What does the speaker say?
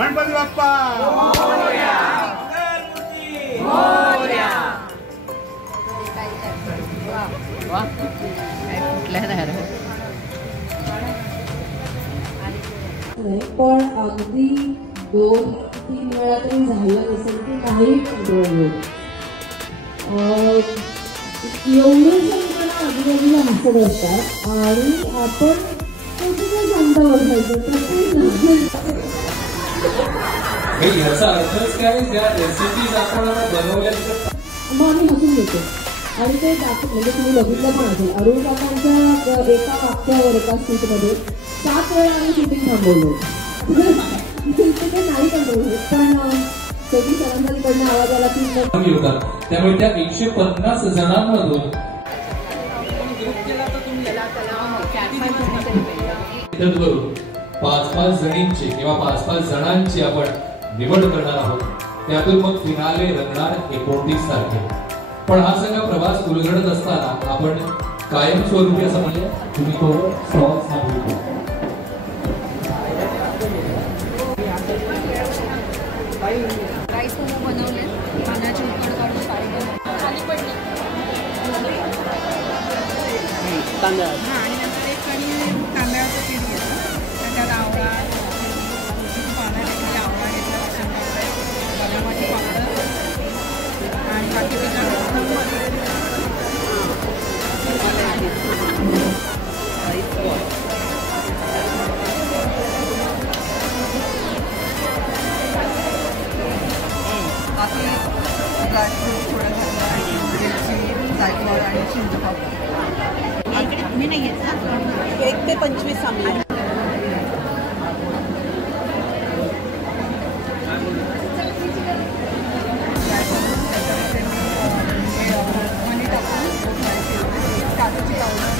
गणपती बाप्पा मोरया. पण अगदी 2-3 वेळा तरी झालं नसेल की नाही कंट्रोल होत. एवढं संकट आजूबाजूला हसत असतात आणि आपण कुठे शांत बसायचं. याचा अर्थच काय, ज्या रेसिपीज आपण बनवल्या मग आम्ही हसून घेतो आणि ते म्हणजे तुम्ही बघितलं पण असेल अरुण काकांच्या एका वाक्यावर एका सीटमध्ये 7 वेळा आम्ही शूटिंग थांबवलो. ते नाही कंट्रोल होत पण शेवटी सरांकडनं आवाज आला की होतात. त्यामुळे त्या 150 जणांमधून करून 5-5 जणींची किंवा 5-5 जणांची आपण निवड करणार आहोत. त्यातून मग फिनाले रंगणार 29 तारखेला. पण हा सगळा प्रवास उलगडत असताना आपण कायमस्वरूपी असं म्हणजे तुम्ही तो सॉस सांगितलं राईस बनवले, पाण्याची उकड काढून खाली पडली तांदळाचं. आणि नंतर एक कणी तांदळाचं पीठ घेतलं, त्याच्यात आवळा पानं घेतली, आवळा घेतला, लसूण टाकलं, बदामाची पावडर आणि बाकी ड्रायफ्रूट थोडं घातलं आणि मिरची, जायफळ आणि चिंचपावडर. मी नाही घेतला. 1 ते 25 आंबे. मनी टाकून काजूची पावडर.